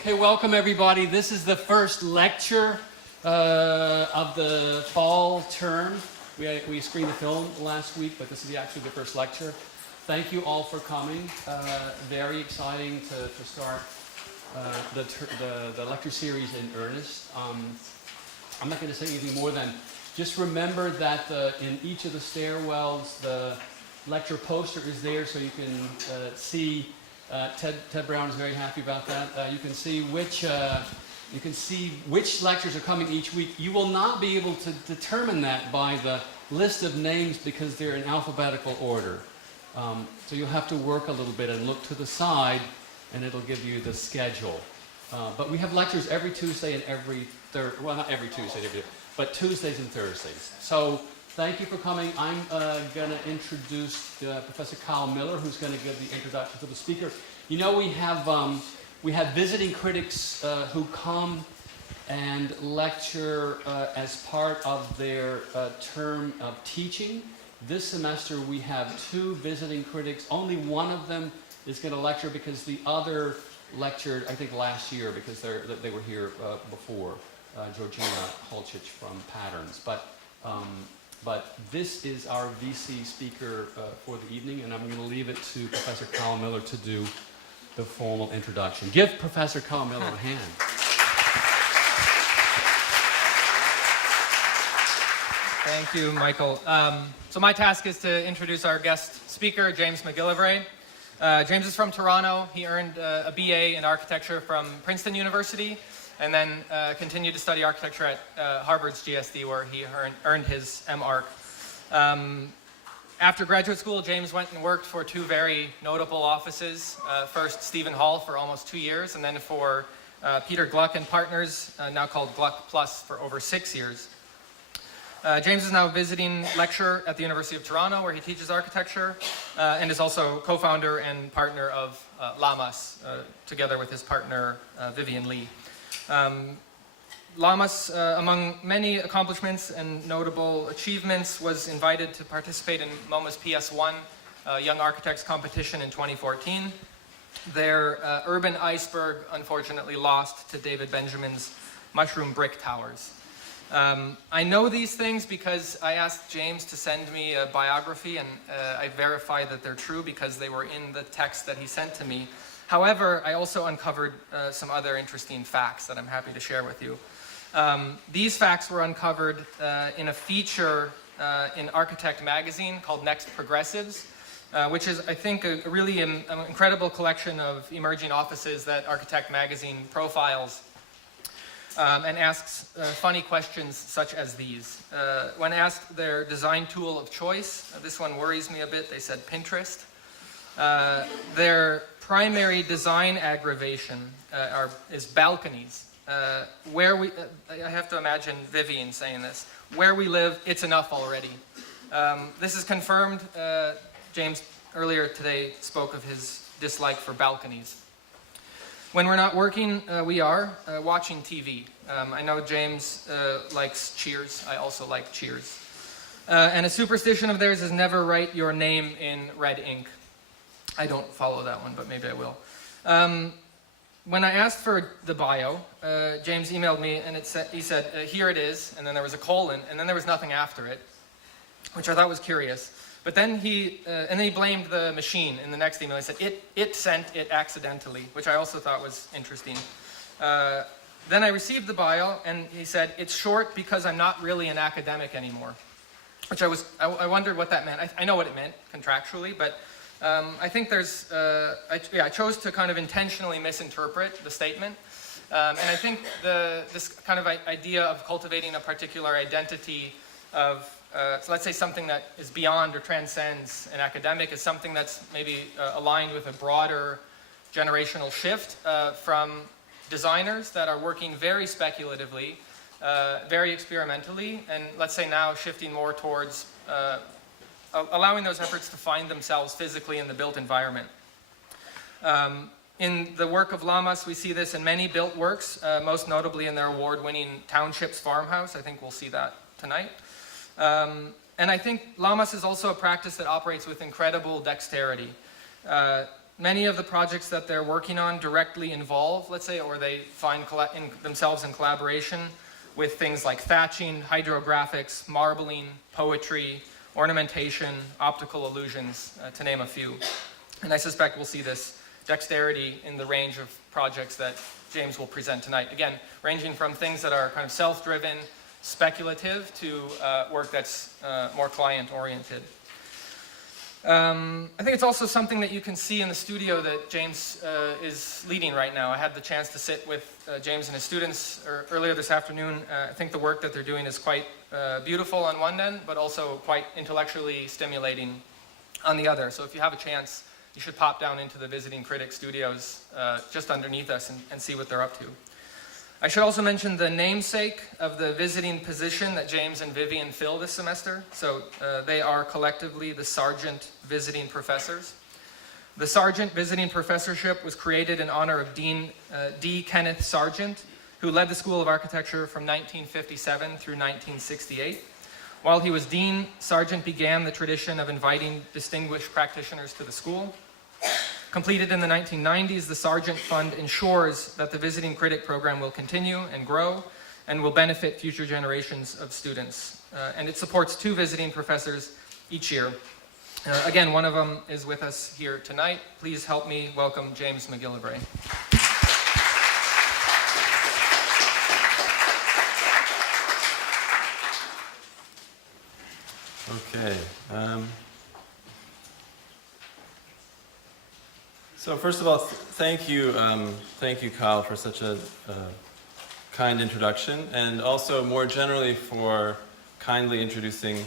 Okay, welcome everybody. This is the first lecture of the fall term. We screened the film last week, but this is actually the first lecture. Thank you all for coming. Very exciting to start the lecture series in earnest. I'm not going to say anything more than just remember that in each of the stairwells, the lecture poster is there so you can see. Ted Brown is very happy about that. You can see which lectures are coming each week. You will not be able to determine that by the list of names because they're in alphabetical order. So you'll have to work a little bit and look to the side, and it'll give you the schedule. But we have lectures every Tuesday and every well, not every Tuesday, but Tuesdays and Thursdays. So thank you for coming. I'm going to introduce Professor Kyle Miller, who's going to give the introduction to the speaker. You know, we have visiting critics who come and lecture as part of their term of teaching. This semester we have 2 visiting critics. Only one of them is going to lecture because the other lectured, I think, last year because they were here before, Georgina Holchich from Patterns. But this is our VC speaker for the evening, and I'm going to leave it to Professor Kyle Miller to do the formal introduction. Give Professor Kyle Miller a hand. Thank you, Michael. So my task is to introduce our guest speaker, James Macgillivray. James is from Toronto. He earned a BA in architecture from Princeton University, and then continued to study architecture at Harvard's GSD, where he earned his MArch. After graduate school, James went and worked for 2 very notable offices. First, Stephen Hall for almost 2 years, and then for Peter Gluck and Partners, now called Gluck Plus, for over 6 years. James is now a visiting lecturer at the University of Toronto, where he teaches architecture, and is also co-founder and partner of LAMAS, together with his partner, Vivian Lee. LAMAS, among many accomplishments and notable achievements, was invited to participate in MoMA's PS1 Young Architects Competition in 2014. Their urban iceberg, unfortunately, lost to David Benjamin's mushroom brick towers. I know these things because I asked James to send me a biography, and I verified that they're true because they were in the text that he sent to me. However, I also uncovered some other interesting facts that I'm happy to share with you. These facts were uncovered in a feature in Architect magazine called Next Progressives, which is, I think, a really incredible collection of emerging offices that Architect magazine profiles and asks funny questions such as these. When asked their design tool of choice, this one worries me a bit, they said Pinterest. Their primary design aggravation is balconies. I have to imagine Vivian saying this. Where we live, it's enough already. This is confirmed. James earlier today spoke of his dislike for balconies. When we're not working, we are watching TV. I know James likes Cheers. I also like Cheers. And a superstition of theirs is never write your name in red ink. I don't follow that one, but maybe I will. When I asked for the bio, James emailed me, and he said, here it is, and then there was a colon, and then there was nothing after it, which I thought was curious. But then he blamed the machine in the next email. He said, it sent it accidentally, which I also thought was interesting. Then I received the bio, and he said, it's short because I'm not really an academic anymore, which I wondered what that meant. I know what it meant contractually, but I think I chose to kind of intentionally misinterpret the statement. And I think this kind of idea of cultivating a particular identity of, so let's say something that is beyond or transcends an academic is something that's maybe aligned with a broader generational shift from designers that are working very speculatively, very experimentally, and let's say now shifting more towards allowing those efforts to find themselves physically in the built environment. In the work of LAMAS, we see this in many built works, most notably in their award-winning Townships Farmhouse. I think we'll see that tonight. And I think LAMAS is also a practice that operates with incredible dexterity. many of the projects that they're working on directly involve, let's say, or they find themselves in collaboration with things like thatching, hydrographics, marbling, poetry, ornamentation, optical illusions, to name a few. And I suspect we'll see this dexterity in the range of projects that James will present tonight. Again, ranging from things that are kind of self-driven, speculative, to work that's more client-oriented. I think it's also something that you can see in the studio that James is leading right now. I had the chance to sit with James and his students earlier this afternoon. I think the work that they're doing is quite beautiful on one end, but also quite intellectually stimulating on the other. So if you have a chance, you should pop down into the Visiting Critic Studios just underneath us and see what they're up to. I should also mention the namesake of the visiting position that James and Vivian fill this semester. So they are collectively the Sargent Visiting Professors. The Sargent Visiting Professorship was created in honor of Dean D. Kenneth Sargent, who led the School of Architecture from 1957 through 1968. While he was dean, Sargent began the tradition of inviting distinguished practitioners to the school. Completed in the 1990s, the Sargent Fund ensures that the Visiting Critic program will continue and grow and will benefit future generations of students. And it supports 2 visiting professors each year. Again, one of them is with us here tonight. Please help me welcome James Macgillivray. Okay. So first of all, thank you, Kyle, for such a kind introduction, and also more generally for kindly introducing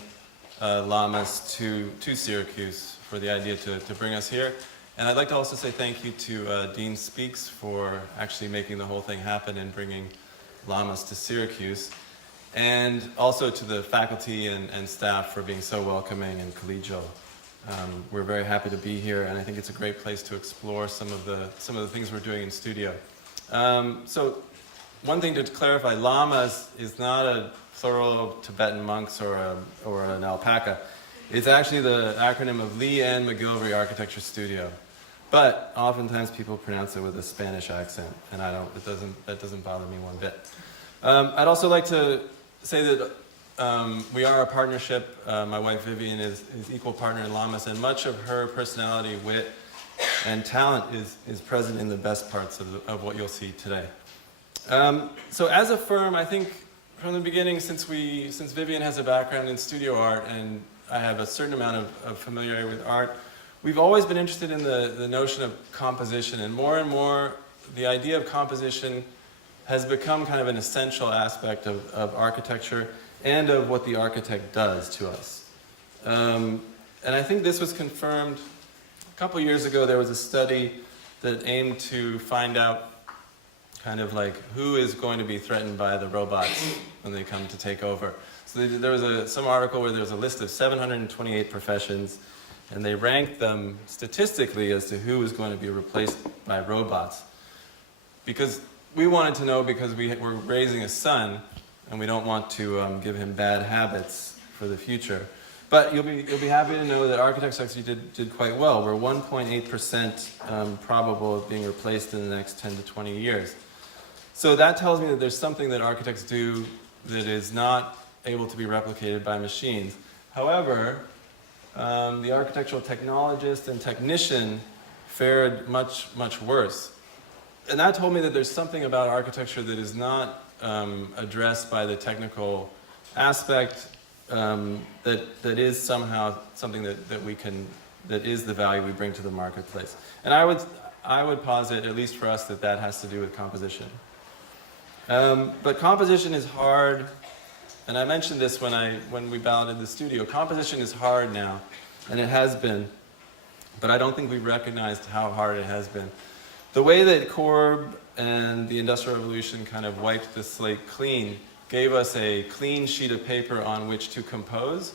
LAMAS to Syracuse, for the idea to bring us here. And I'd like to also say thank you to Dean Speaks for actually making the whole thing happen and bringing LAMAS to Syracuse, and also to the faculty and staff for being so welcoming and collegial. We're very happy to be here, and I think it's a great place to explore some of the things we're doing in studio. So one thing to clarify, lamas is not a plural of Tibetan monks or an alpaca. It's actually the acronym of Lee and Macgillivray Architecture Studio. But oftentimes people pronounce it with a Spanish accent, and that doesn't bother me one bit. I'd also like to say that we are a partnership. My wife Vivian is equal partner in LAMAS, and much of her personality, wit, and talent is present in the best parts of what you'll see today. So as a firm, I think from the beginning, since Vivian has a background in studio art and I have a certain amount of familiarity with art, we've always been interested in the notion of composition, and more the idea of composition has become kind of an essential aspect of architecture and of what the architect does to us. And I think this was confirmed a couple years ago. There was a study that aimed to find out kind of like who is going to be threatened by the robots when they come to take over. So there was some article where there was a list of 728 professions, and they ranked them statistically as to who was going to be replaced by robots. Because we wanted to know, because we're raising a son, and we don't want to give him bad habits for the future. But you'll be happy to know that architects actually did quite well. We're 1.8% probable of being replaced in the next 10 to 20 years. So that tells me that there's something that architects do that is not able to be replicated by machines. However, the architectural technologist and technician fared much, much worse. And that told me that there's something about architecture that is not addressed by the technical aspect, that is somehow something that is the value we bring to the marketplace. And I would posit, at least for us, that has to do with composition. But composition is hard, and I mentioned this when we balloted the studio. Composition is hard now, and it has been, but I don't think we recognized how hard it has been. The way that Corb and the Industrial Revolution kind of wiped the slate clean, gave us a clean sheet of paper on which to compose,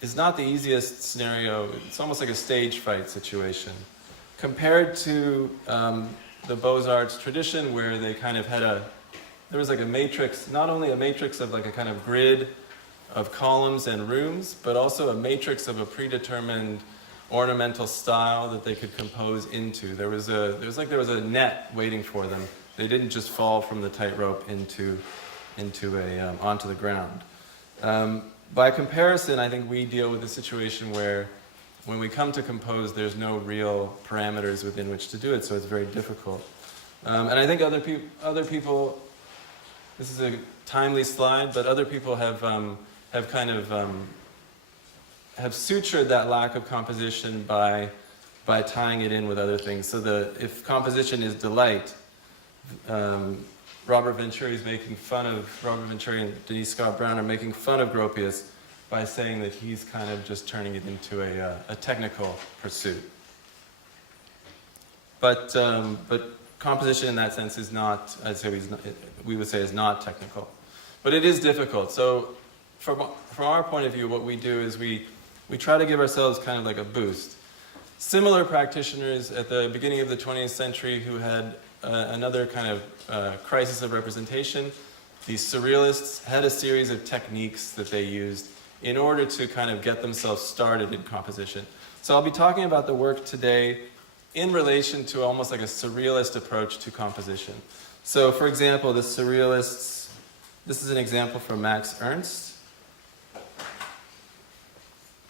is not the easiest scenario. It's almost like a stage fright situation. Compared to the Beaux-Arts tradition, where they kind of had there was like a matrix, not only a matrix of like a kind of grid of columns and rooms, but also a matrix of a predetermined ornamental style that they could compose into. There was a net waiting for them. They didn't just fall from the tightrope onto the ground. By comparison, I think we deal with a situation where when we come to compose, there's no real parameters within which to do it, so it's very difficult. And I think other people, this is a timely slide, but other people have sutured that lack of composition by tying it in with other things. So if composition is delight, Robert Venturi and Denise Scott Brown are making fun of Gropius by saying that he's kind of just turning it into a technical pursuit. But composition in that sense is not, we would say is not technical. But it is difficult. So from our point of view, what we do is we try to give ourselves kind of like a boost. Similar practitioners at the beginning of the 20th century who had another kind of crisis of representation, the Surrealists had a series of techniques that they used in order to kind of get themselves started in composition. So I'll be talking about the work today in relation to almost like a Surrealist approach to composition. So for example, the Surrealists, this is an example from Max Ernst,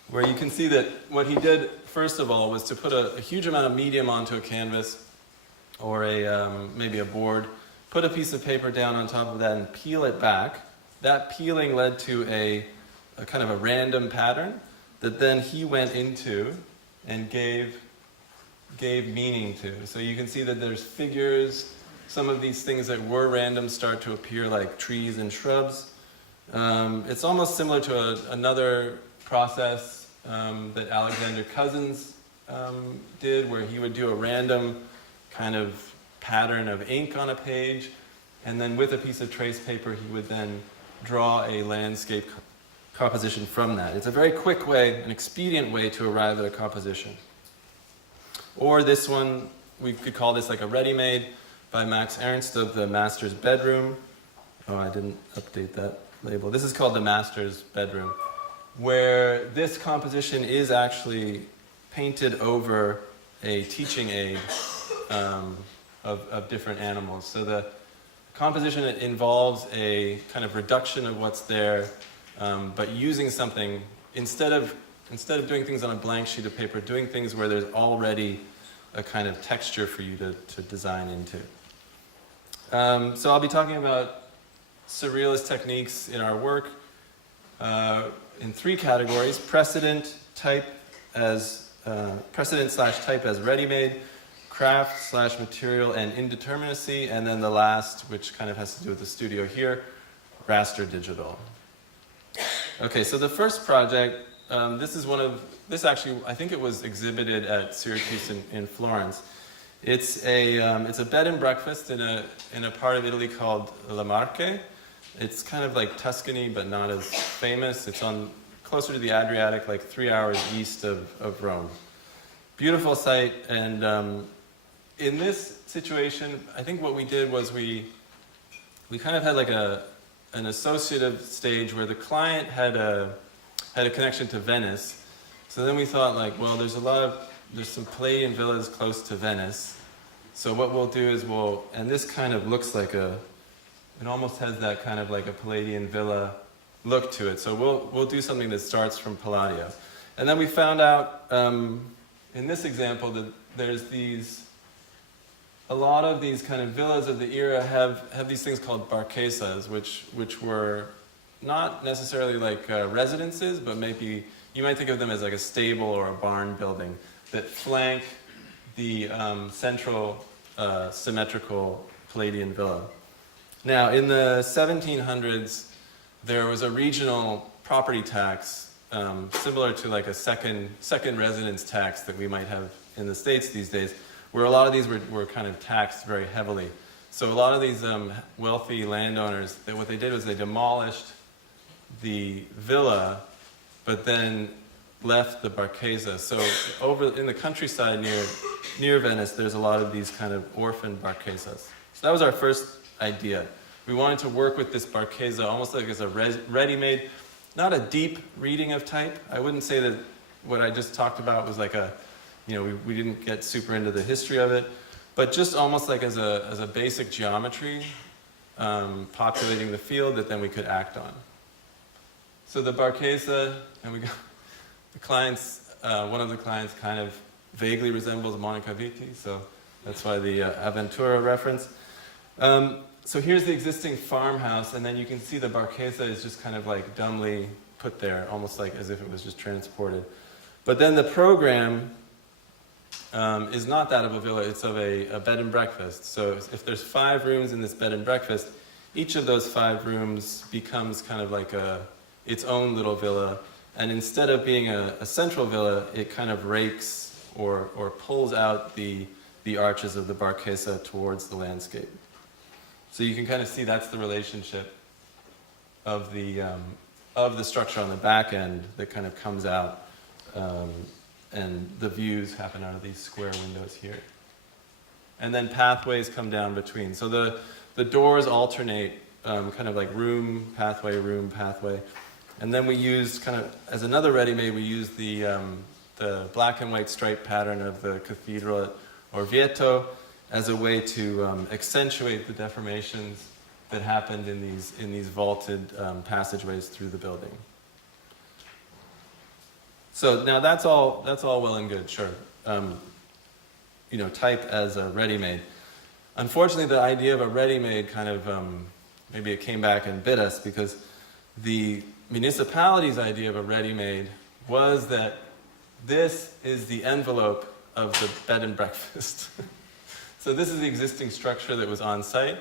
where you can see that what he did, first of all, was to put a huge amount of medium onto a canvas or maybe a board, put a piece of paper down on top of that and peel it back. That peeling led to a kind of a random pattern that then he went into and gave meaning to. So you can see that there's figures. Some of these things that were random start to appear like trees and shrubs. It's almost similar to another process that Alexander Cousins did, where he would do a random kind of pattern of ink on a page, and then with a piece of trace paper he would then draw a landscape composition from that. It's a very quick way, an expedient way to arrive at a composition. Or this one, we could call this like a ready-made by Max Ernst of the Master's Bedroom. Oh, I didn't update that label. This is called the Master's Bedroom, where this composition is actually painted over a teaching aid of different animals. So the composition involves a kind of reduction of what's there, but using something, instead of doing things on a blank sheet of paper, doing things where there's already a kind of texture for you to design into. So I'll be talking about Surrealist techniques in our work in three categories: precedent, type as precedent/type as ready-made, craft/material and indeterminacy, and then the last, which kind of has to do with the studio here, raster digital. Okay, so the first project, this actually, I think it was exhibited at Syracuse in Florence. It's a bed and breakfast in a part of Italy called La Marche. It's kind of like Tuscany, but not as famous. It's closer to the Adriatic, like 3 hours east of Rome. Beautiful site, and in this situation, I think what we did was we kind of had like an associative stage where the client had a connection to Venice. So then we thought, like, well, there's some Palladian villas close to Venice. So what we'll do is and this kind of looks like it almost has that kind of like a Palladian villa look to it. So we'll do something that starts from Palladio. And then we found out in this example that there's a lot of these kind of villas of the era have these things called barchesas, which were not necessarily like residences, but maybe you might think of them as like a stable or a barn building that flank the central symmetrical Palladian villa. Now, in the 1700s, there was a regional property tax similar to like a second residence tax that we might have in the States these days, where a lot of these were kind of taxed very heavily. So a lot of these wealthy landowners, what they did was they demolished the villa, but then left the barchesa. So over in the countryside near Venice, there's a lot of these kind of orphan barchesas. So that was our first idea. We wanted to work with this barchesa almost like as a ready-made, not a deep reading of type. I wouldn't say that what I just talked about was like we didn't get super into the history of it, but just almost like as a basic geometry, populating the field that then we could act on. So the Barchesa, and we got the clients, one of the clients kind of vaguely resembles Monica Vitti, so that's why the Aventura reference. So here's the existing farmhouse, and then you can see the Barchesa is just kind of like dumbly put there, almost like as if it was just transported. But then the program is not that of a villa, it's of a bed and breakfast. So if there's 5 rooms in this bed and breakfast, each of those 5 rooms becomes kind of like its own little villa. And instead of being a central villa, it kind of rakes or pulls out the arches of the Barchesa towards the landscape. So you can kind of see that's the relationship of the structure on the back end that kind of comes out, and the views happen out of these square windows here. And then pathways come down between. So the doors alternate, kind of like room, pathway. And then we used kind of, as another ready-made, we used the black and white stripe pattern of the cathedral at Orvieto as a way to accentuate the deformations that happened in these vaulted passageways through the building. So now that's all well and good, sure. Type as a ready-made. Unfortunately, the idea of a ready-made kind of maybe it came back and bit us, because the municipality's idea of a ready-made was that this is the envelope of the bed and breakfast. So this is the existing structure that was on site,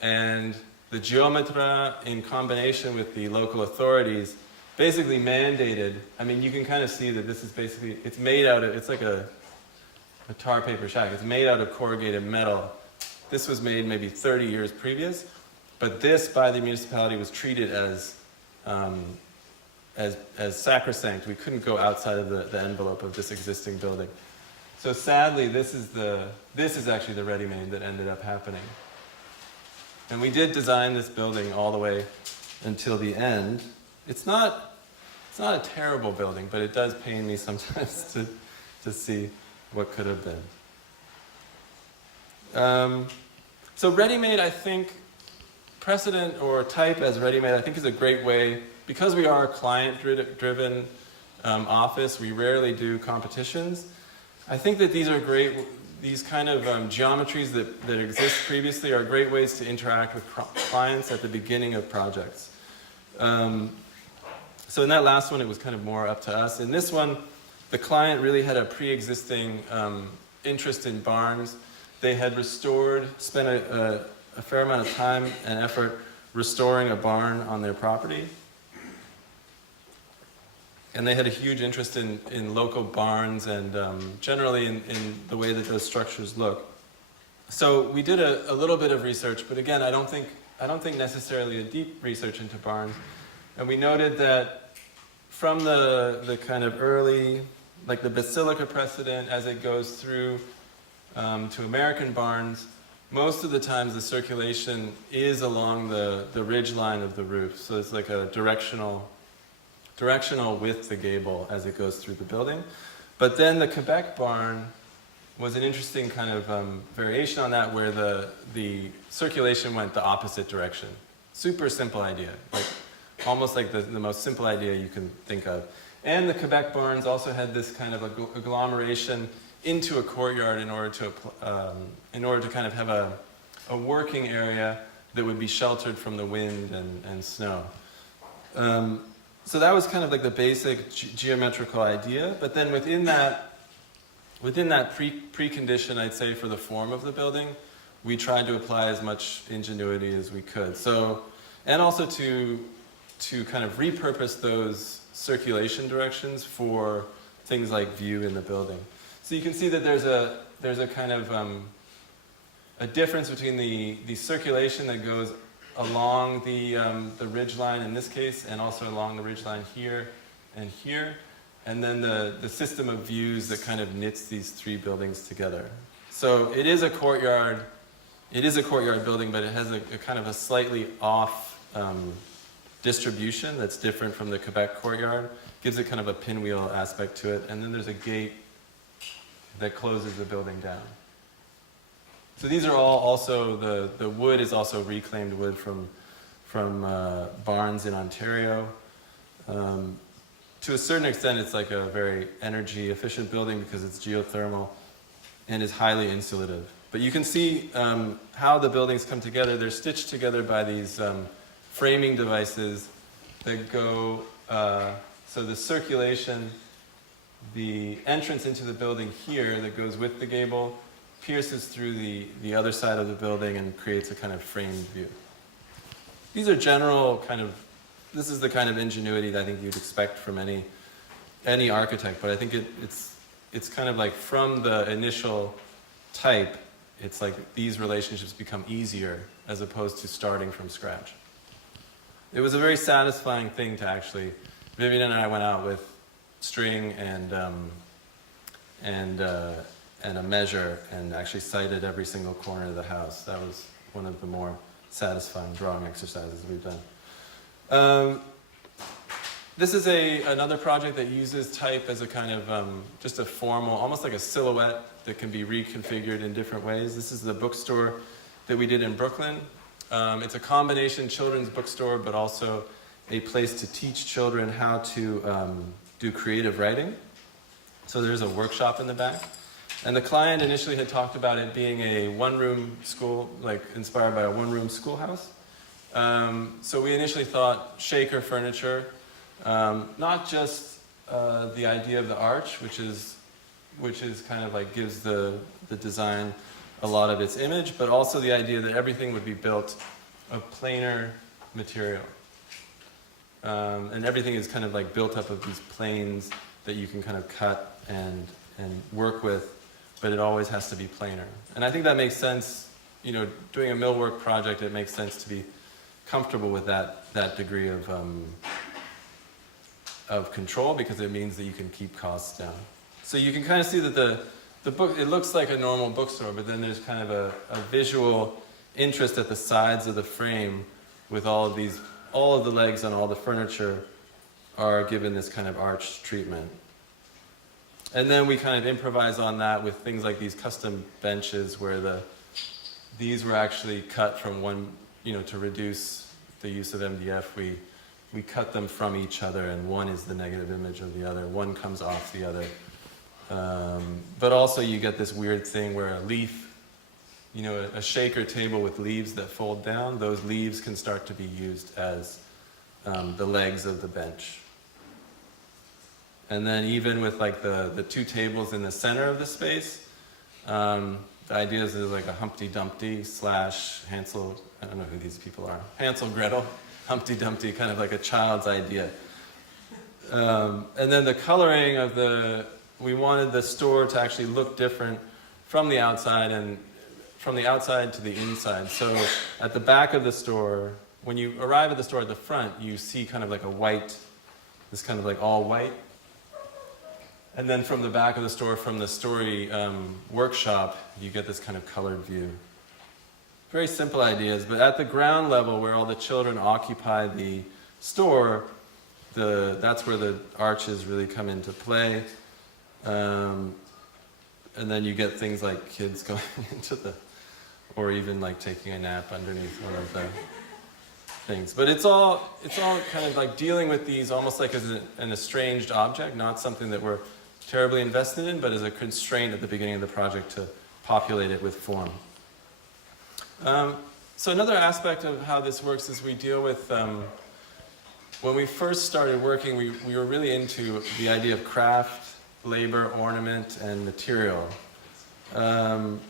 and the geometra, in combination with the local authorities, basically mandated, I mean, you can kind of see that this is basically, it's made out of, it's like a tar paper shack. It's made out of corrugated metal. This was made maybe 30 years previous, but this by the municipality was treated as sacrosanct. We couldn't go outside of the envelope of this existing building. So sadly, this is actually the ready-made that ended up happening. And we did design this building all the way until the end. It's not a terrible building, but it does pain me sometimes to see what could have been. So ready-made, I think, precedent or type as ready-made, I think is a great way, because we are a client-driven office, we rarely do competitions. I think that these are great, these kind of geometries that exist previously are great ways to interact with clients at the beginning of projects. So in that last one, it was kind of more up to us. In this one, the client really had a pre-existing interest in barns. They had spent a fair amount of time and effort restoring a barn on their property. And they had a huge interest in local barns and generally in the way that those structures look. So we did a little bit of research, but again, I don't think necessarily a deep research into barns. And we noted that from the kind of early, like the Basilica precedent as it goes through to American barns, most of the times the circulation is along the ridge line of the roof. So it's like a directional with the gable as it goes through the building. But then the Quebec barn was an interesting kind of variation on that, where the circulation went the opposite direction. Super simple idea, like almost like the most simple idea you can think of. And the Quebec barns also had this kind of agglomeration into a courtyard in order to kind of have a working area that would be sheltered from the wind and snow. So that was kind of like the basic geometrical idea, but then within that precondition, I'd say, for the form of the building, we tried to apply as much ingenuity as we could. So, and also to kind of repurpose those circulation directions for things like view in the building. So you can see that there's a kind of a difference between the circulation that goes along the ridge line in this case, and also along the ridge line here and here, and then the system of views that kind of knits these 3 buildings together. So it is a courtyard building, but it has a kind of a slightly off distribution that's different from the Quebec courtyard. Gives it kind of a pinwheel aspect to it. And then there's a gate that closes the building down. So these are all also, the wood is also reclaimed wood from barns in Ontario. To a certain extent, it's like a very energy efficient building because it's geothermal and is highly insulative. But you can see how the buildings come together. They're stitched together by these framing devices that go, so the circulation, the entrance into the building here that goes with the gable pierces through the other side of the building and creates a kind of framed view. These are general kind of, this is the kind of ingenuity that I think you'd expect from any architect, but I think it's kind of like from the initial type, it's like these relationships become easier as opposed to starting from scratch. It was a very satisfying thing to actually, Vivian and I went out with string and a measure and actually cited every single corner of the house. That was one of the more satisfying drawing exercises we've done. This is another project that uses type as a kind of just a formal, almost like a silhouette that can be reconfigured in different ways. This is the bookstore that we did in Brooklyn. It's a combination children's bookstore, but also a place to teach children how to do creative writing. So there's a workshop in the back. And the client initially had talked about it being a one-room school, like inspired by a one-room schoolhouse. So we initially thought shaker furniture, not just the idea of the arch, which is kind of like gives the design a lot of its image, but also the idea that everything would be built of planar material. And everything is kind of like built up of these planes that you can kind of cut and work with, but it always has to be planar. And I think that makes sense, you know, doing a millwork project, it makes sense to be comfortable with that degree of control, because it means that you can keep costs down. So you can kind of see that the book, it looks like a normal bookstore, but then there's kind of a visual interest at the sides of the frame with all of the legs on all the furniture are given this kind of arched treatment. And then we kind of improvise on that with things like these custom benches where these were actually cut from one, you know, to reduce the use of MDF, we cut them from each other, and one is the negative image of the other, one comes off the other. But also you get this weird thing where a leaf, you know, a shaker table with leaves that fold down, those leaves can start to be used as the legs of the bench. And then even with like the two tables in the center of the space, the idea is like a Humpty Dumpty / Hansel, I don't know who these people are, Hansel Gretel, Humpty Dumpty, kind of like a child's idea. And then the coloring of we wanted the store to actually look different from the outside and from the outside to the inside. So at the back of the store, when you arrive at the store at the front, you see kind of like a white, this kind of like all white. And then from the back of the store, from the story workshop, you get this kind of colored view. Very simple ideas, but at the ground level where all the children occupy the store, that's where the arches really come into play. And then you get things like kids going into or even like taking a nap underneath one of the things. But it's all kind of like dealing with these almost like as an estranged object, not something that we're terribly invested in, but as a constraint at the beginning of the project to populate it with form. So another aspect of how this works is we deal with, when we first started working, we were really into the idea of craft, labor, ornament, and material. And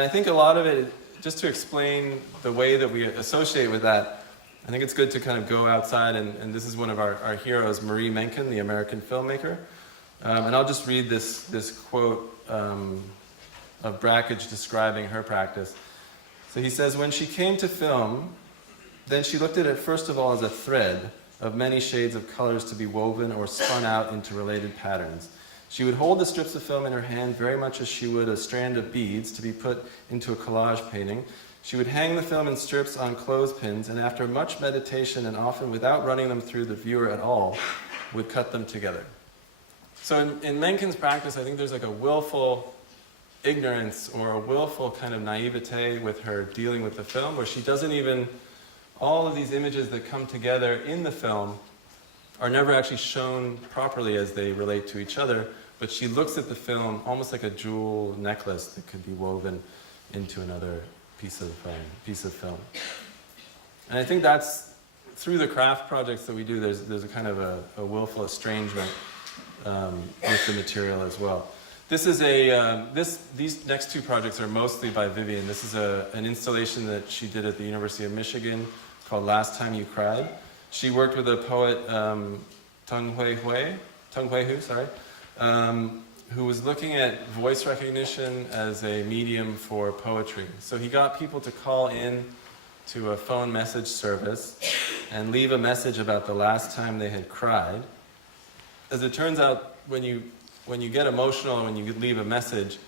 I think a lot of it, just to explain the way that we associate with that, I think it's good to kind of go outside, and this is one of our heroes, Marie Menken, the American filmmaker. And I'll just read this quote of Brakhage describing her practice. So he says, when she came to film, then she looked at it first of all as a thread of many shades of colors to be woven or spun out into related patterns. She would hold the strips of film in her hand very much as she would a strand of beads to be put into a collage painting. She would hang the film in strips on clothespins, and after much meditation, and often without running them through the viewer at all, would cut them together. So in Mencken's practice, I think there's like a willful ignorance or a willful kind of naivete with her dealing with the film, where she doesn't even, all of these images that come together in the film are never actually shown properly as they relate to each other, but she looks at the film almost like a jewel necklace that could be woven into another piece of film. And I think that's, through the craft projects that we do, there's a kind of a willful estrangement with the material as well. This is these next two projects are mostly by Vivian. This is an installation that she did at the University of Michigan called Last Time You Cried. She worked with a poet, Tung Hui Hu, who was looking at voice recognition as a medium for poetry. So he got people to call in to a phone message service and leave a message about the last time they had cried. As it turns out, when you get emotional and when you leave a message,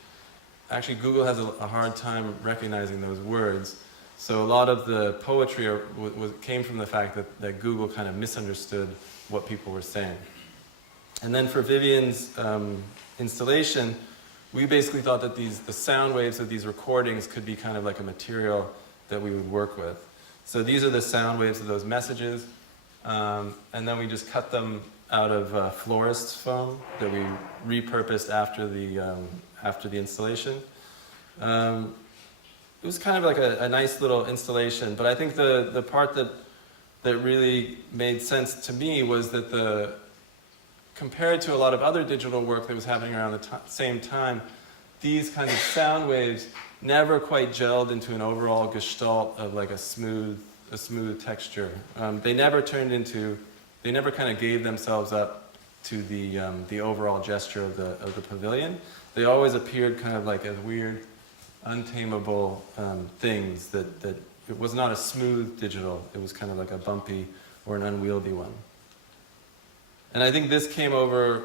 actually Google has a hard time recognizing those words. So a lot of the poetry came from the fact that Google kind of misunderstood what people were saying. And then for Vivian's installation, we basically thought that the sound waves of these recordings could be kind of like a material that we would work with. So these are the sound waves of those messages, and then we just cut them out of florist's foam that we repurposed after the installation. It was kind of like a nice little installation, but I think the part that really made sense to me was that compared to a lot of other digital work that was happening around the same time, these kinds of sound waves never quite gelled into an overall gestalt of like a smooth texture. They never kind of gave themselves up to the overall gesture of the pavilion. They always appeared kind of like as weird, untamable things that it was not a smooth digital. It was kind of like a bumpy or an unwieldy one. And I think this came over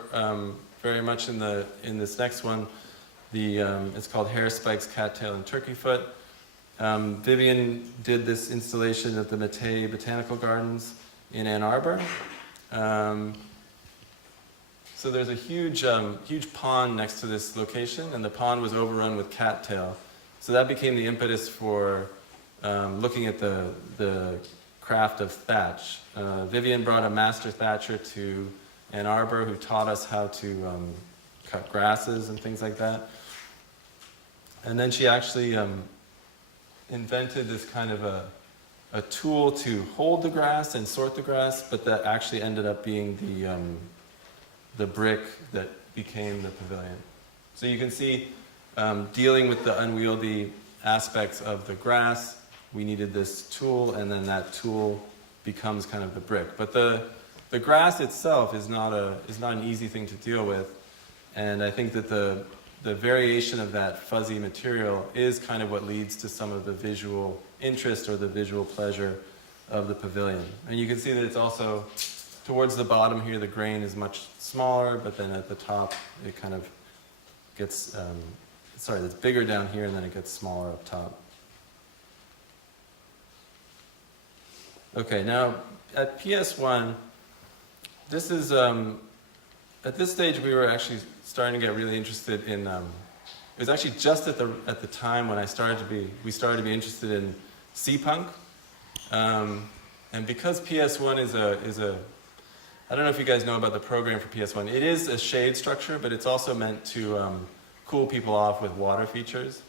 very much in this next one. It's called Hair Spikes, Cattail, and Turkey Foot. Vivian did this installation at the Mattei Botanical Gardens in Ann Arbor. So there's a huge pond next to this location, and the pond was overrun with cattail. So that became the impetus for looking at the craft of thatch. Vivian brought a master thatcher to Ann Arbor who taught us how to cut grasses and things like that. And then she actually invented this kind of a tool to hold the grass and sort the grass, but that actually ended up being the brick that became the pavilion. So you can see, dealing with the unwieldy aspects of the grass, we needed this tool, and then that tool becomes kind of the brick. But the grass itself is not an easy thing to deal with, and I think that the variation of that fuzzy material is kind of what leads to some of the visual interest or the visual pleasure of the pavilion. And you can see that it's also, towards the bottom here, the grain is much smaller, but then at the top it kind of gets, it's bigger down here and then it gets smaller up top. Okay, now at PS1, this is, at this stage we were actually starting to get really interested in, it was actually just at the time when we started to be interested in Seapunk. And because PS1 is a I don't know if you guys know about the program for PS1. It is a shade structure, but it's also meant to cool people off with water features.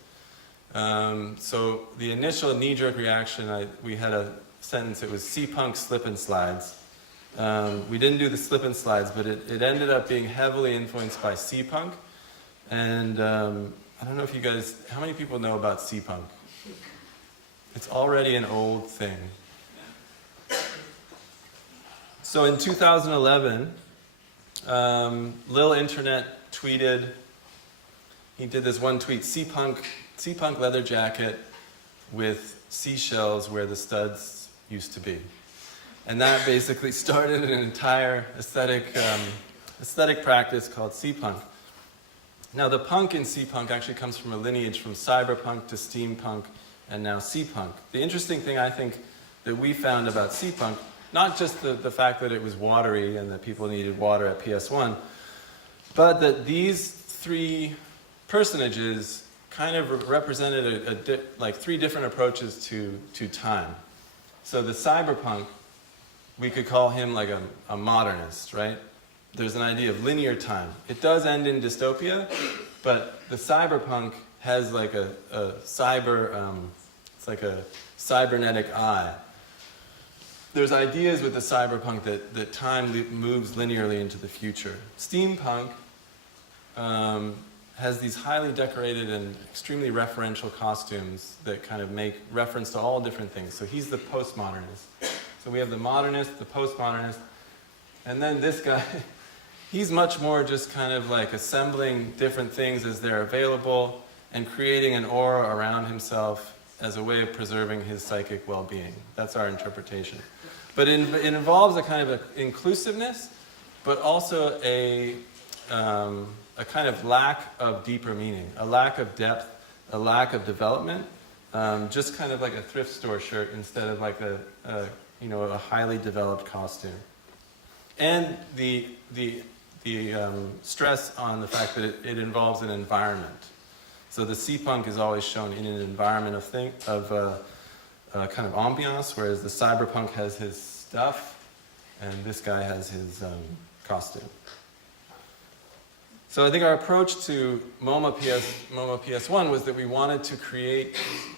So the initial knee-jerk reaction, we had a sentence, it was Seapunk slip and slides. We didn't do the slip and slides, but it ended up being heavily influenced by Seapunk. And I don't know if you guys, how many people know about Seapunk? It's already an old thing. So in 2011, Lil Internet tweeted, he did this one tweet, Seapunk leather jacket with seashells where the studs used to be. And that basically started an entire aesthetic practice called Seapunk. Now the punk in Seapunk actually comes from a lineage from cyberpunk to steampunk and now Seapunk. The interesting thing I think that we found about Seapunk, not just the fact that it was watery and that people needed water at PS1, but that these three personages kind of represented like three different approaches to time. So the cyberpunk, we could call him like a modernist, right? There's an idea of linear time. It does end in dystopia, but the cyberpunk has like a cyber, it's like a cybernetic eye. There's ideas with the cyberpunk that time moves linearly into the future. Steampunk has these highly decorated and extremely referential costumes that kind of make reference to all different things. So he's the postmodernist. So we have the modernist, the postmodernist, and then this guy, he's much more just kind of like assembling different things as they're available and creating an aura around himself as a way of preserving his psychic well-being. That's our interpretation. But it involves a kind of inclusiveness, but also a kind of lack of deeper meaning, a lack of depth, a lack of development, just kind of like a thrift store shirt instead of like a highly developed costume. And the stress on the fact that it involves an environment. So the Seapunk is always shown in an environment of kind of ambiance, whereas the cyberpunk has his stuff, and this guy has his costume. So I think our approach to MoMA PS1 was that we wanted to create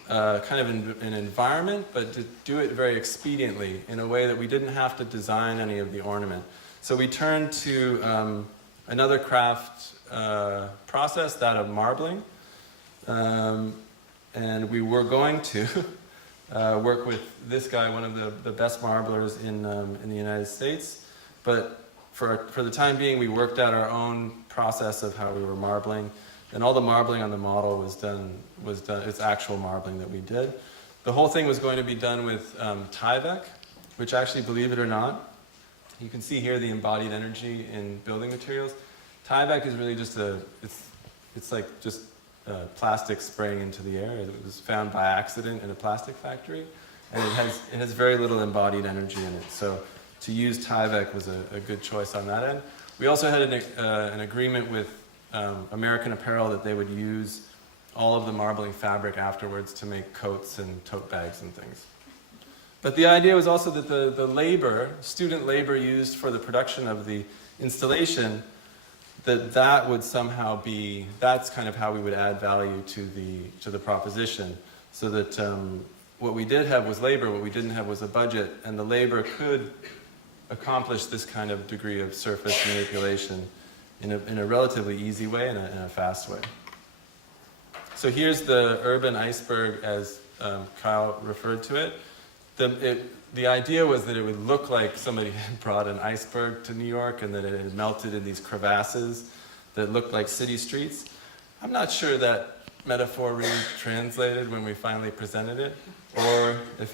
kind of an environment, but to do it very expediently in a way that we didn't have to design any of the ornament. So we turned to another craft process, that of marbling. And we were going to work with this guy, one of the best marblers in the United States. But for the time being, we worked out our own process of how we were marbling. And all the marbling on the model was done, it's actual marbling that we did. The whole thing was going to be done with Tyvek, which actually, believe it or not, you can see here the embodied energy in building materials. Tyvek is really just it's like just plastic spraying into the air. It was found by accident in a plastic factory, and it has very little embodied energy in it. So to use Tyvek was a good choice on that end. We also had an agreement with American Apparel that they would use all of the marbling fabric afterwards to make coats and tote bags and things. But the idea was also that the labor, student labor used for the production of the installation, that would somehow be, that's kind of how we would add value to the proposition. So that what we did have was labor, what we didn't have was a budget, and the labor could accomplish this kind of degree of surface manipulation in a relatively easy way and in a fast way. So here's the urban iceberg as Kyle referred to it. The idea was that it would look like somebody had brought an iceberg to New York and that it had melted in these crevasses that looked like city streets. I'm not sure that metaphor really translated when we finally presented it, or if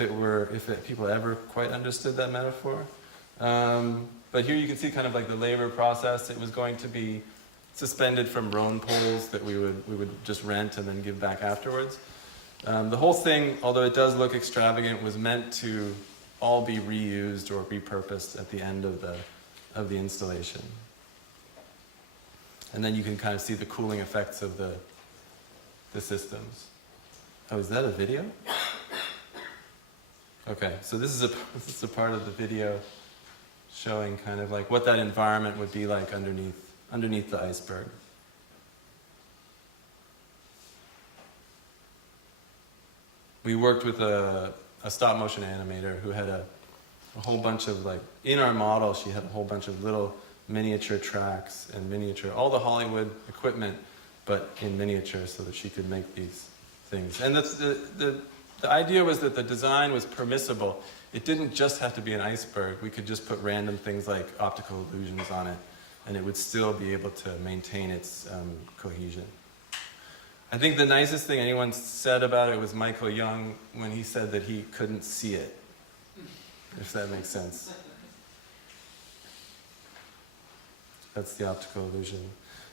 people ever quite understood that metaphor. But here you can see kind of like the labor process. It was going to be suspended from Rhone poles that we would just rent and then give back afterwards. The whole thing, although it does look extravagant, was meant to all be reused or repurposed at the end of the installation. And then you can kind of see the cooling effects of the systems. Oh, is that a video? Okay, so this is a part of the video showing kind of like what that environment would be like underneath the iceberg. We worked with a stop motion animator who had a whole bunch of in our model, she had a whole bunch of little miniature tracks and all the Hollywood equipment, but in miniature so that she could make these things. And the idea was that the design was permissible. It didn't just have to be an iceberg. We could just put random things like optical illusions on it, and it would still be able to maintain its cohesion. I think the nicest thing anyone said about it was Michael Young when he said that he couldn't see it, if that makes sense. That's the optical illusion.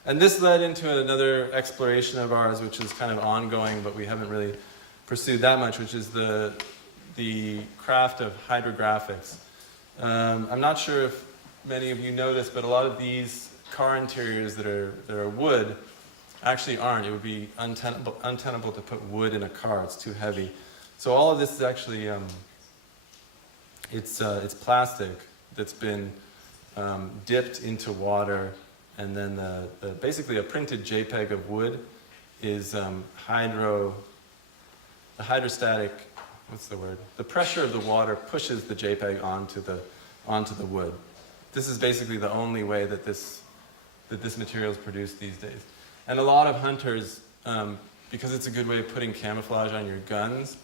And this led into another exploration of ours, which is kind of ongoing, but we haven't really pursued that much, which is the craft of hydrographics. I'm not sure if many of you know this, but a lot of these car interiors that are wood actually aren't. It would be untenable to put wood in a car. It's too heavy. So all of this is actually it's plastic that's been dipped into water, and then basically a printed JPEG of wood is the hydrostatic, what's the word? The pressure of the water pushes the JPEG onto the wood. This is basically the only way that this material is produced these days. And a lot of hunters, because it's a good way of putting camouflage on your guns,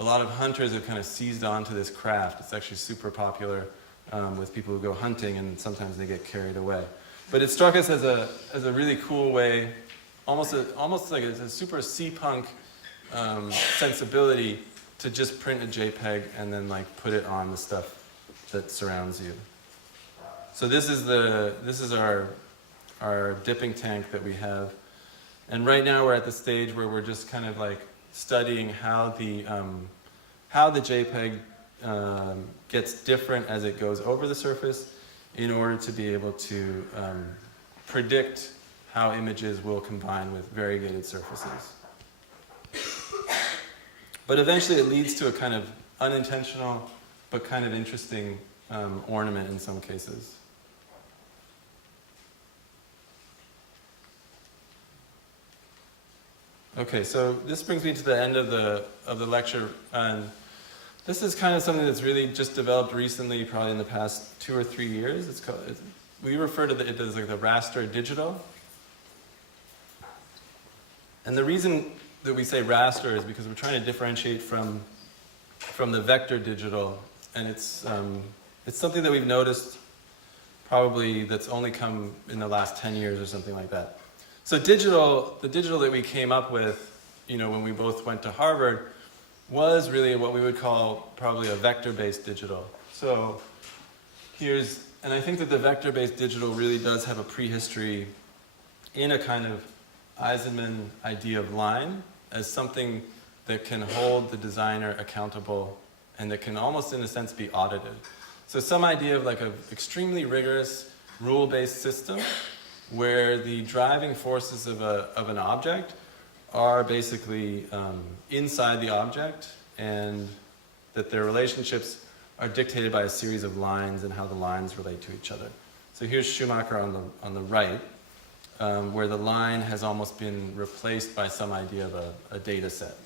a lot of hunters have kind of seized onto this craft. It's actually super popular with people who go hunting, and sometimes they get carried away. But it struck us as a really cool way, almost like a super Seapunk sensibility to just print a JPEG and then like put it on the stuff that surrounds you. So this is our dipping tank that we have, and right now we're at the stage where we're just kind of like studying how the JPEG gets different as it goes over the surface, in order to be able to predict how images will combine with variegated surfaces. But eventually it leads to a kind of unintentional but kind of interesting ornament in some cases. Okay, so this brings me to the end of the lecture, and this is kind of something that's really just developed recently, probably in the past 2 or 3 years. We refer to it as like the raster digital. And the reason that we say raster is because we're trying to differentiate from the vector digital, and it's something that we've noticed probably that's only come in the last 10 years or something like that. So the digital that we came up with, when we both went to Harvard, was really what we would call probably a vector-based digital. So and I think that the vector-based digital really does have a prehistory in a kind of Eisenman idea of line as something that can hold the designer accountable and that can almost in a sense be audited. So some idea of like an extremely rigorous rule-based system where the driving forces of an object are basically inside the object, and that their relationships are dictated by a series of lines and how the lines relate to each other. So here's Schumacher on the right, where the line has almost been replaced by some idea of a data set.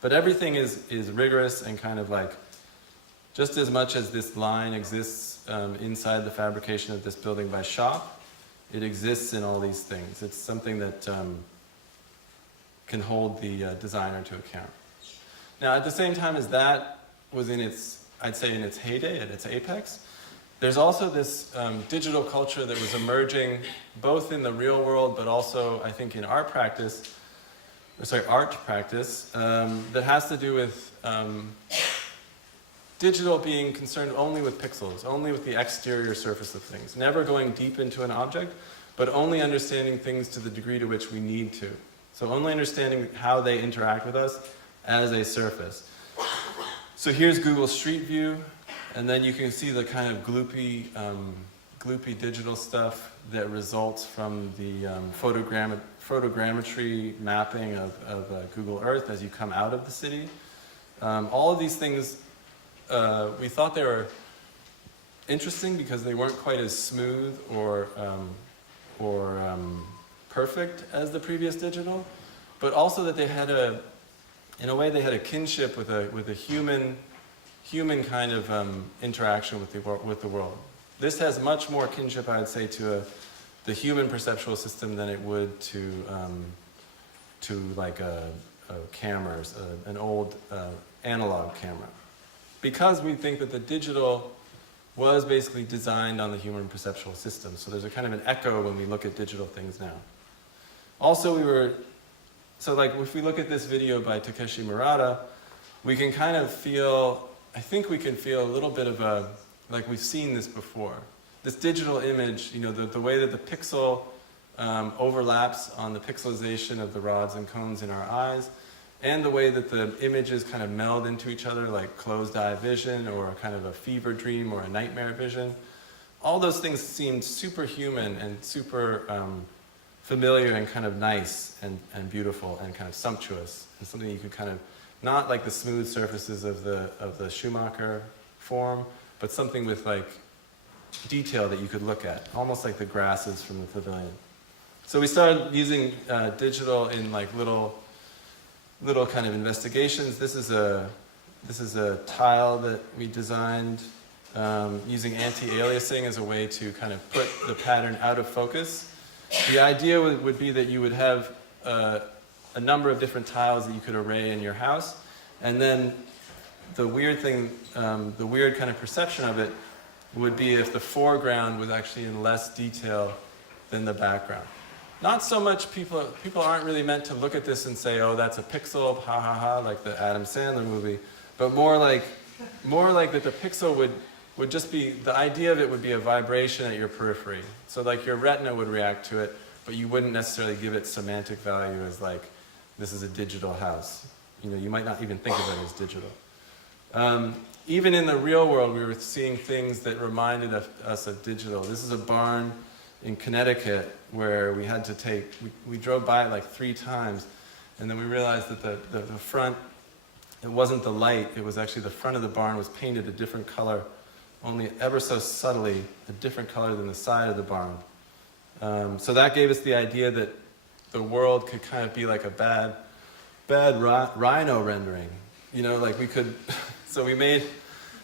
But everything is rigorous and kind of like, just as much as this line exists inside the fabrication of this building by Shop, it exists in all these things. It's something that can hold the designer to account. Now, at the same time as that was in its heyday, at its apex, there's also this digital culture that was emerging both in the real world, but also, I think, in art practice, that has to do with digital being concerned only with pixels, only with the exterior surface of things, never going deep into an object, but only understanding things to the degree to which we need to. So only understanding how they interact with us as a surface. So here's Google Street View, and then you can see the kind of gloopy digital stuff that results from the photogrammetry mapping of Google Earth as you come out of the city. All of these things, we thought they were interesting because they weren't quite as smooth or perfect as the previous digital, but also that they had in a way they had a kinship with a human kind of interaction with the world. This has much more kinship, I would say, to the human perceptual system than it would to like a camera, an old analog camera, because we think that the digital was basically designed on the human perceptual system. So there's a kind of an echo when we look at digital things now. Also, if we look at this video by Takeshi Murata, we can kind of feel, I think we can feel a little bit of like we've seen this before. This digital image, the way that the pixel overlaps on the pixelization of the rods and cones in our eyes, and the way that the images kind of meld into each other, like closed eye vision or kind of a fever dream or a nightmare vision. All those things seemed superhuman and super familiar and kind of nice and beautiful and kind of sumptuous, and something you could kind of, not like the smooth surfaces of the Schumacher form, but something with like detail that you could look at, almost like the grasses from the pavilion. So we started using digital in like little kind of investigations. This is a tile that we designed using anti-aliasing as a way to kind of put the pattern out of focus. The idea would be that you would have a number of different tiles that you could array in your house, and then the weird thing, the weird kind of perception of it would be if the foreground was actually in less detail than the background. Not so much people aren't really meant to look at this and say, oh, that's a pixel, ha ha ha, like the Adam Sandler movie, but more like that the pixel would just be, the idea of it would be a vibration at your periphery. So like your retina would react to it, but you wouldn't necessarily give it semantic value as like, this is a digital house. You know, you might not even think of it as digital. Even in the real world, we were seeing things that reminded us of digital. This is a barn in Connecticut where we had to take, we drove by it like 3 times, and then we realized that the front, it wasn't the light, it was actually the front of the barn was painted a different color, only ever so subtly a different color than the side of the barn. So that gave us the idea that the world could kind of be like a bad rhino rendering. You know, like we could, so we made,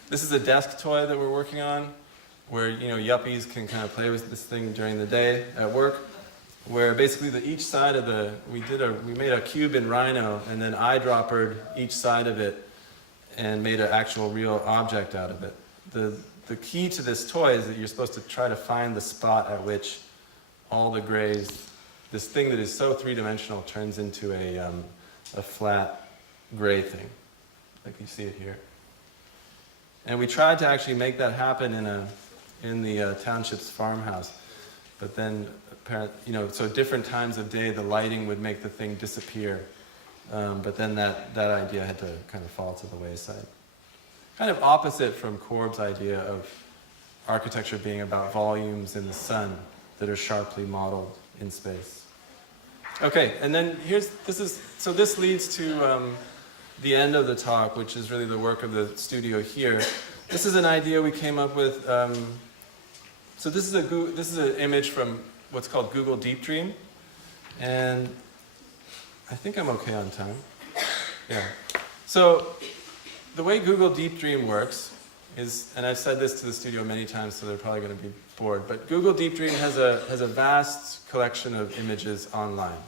this is a desk toy that we're working on, where, you know, yuppies can kind of play with this thing during the day at work, where basically each side of the, we made a cube in rhino and then eyedroppered each side of it and made an actual real object out of it. The key to this toy is that you're supposed to try to find the spot at which all the grays, this thing that is so three-dimensional turns into a flat gray thing, like you see it here. And we tried to actually make that happen in the township's farmhouse, but then apparently, you know, so different times of day the lighting would make the thing disappear, but then that idea had to kind of fall to the wayside. Kind of opposite from Korb's idea of architecture being about volumes in the sun that are sharply modeled in space. Okay, and then this leads to the end of the talk, which is really the work of the studio here. This is an idea we came up with. So this is an image from what's called Google Deep Dream, and I think I'm okay on time. Yeah. So the way Google Deep Dream works is, and I've said this to the studio many times, so they're probably going to be bored, but Google Deep Dream has a vast collection of images online.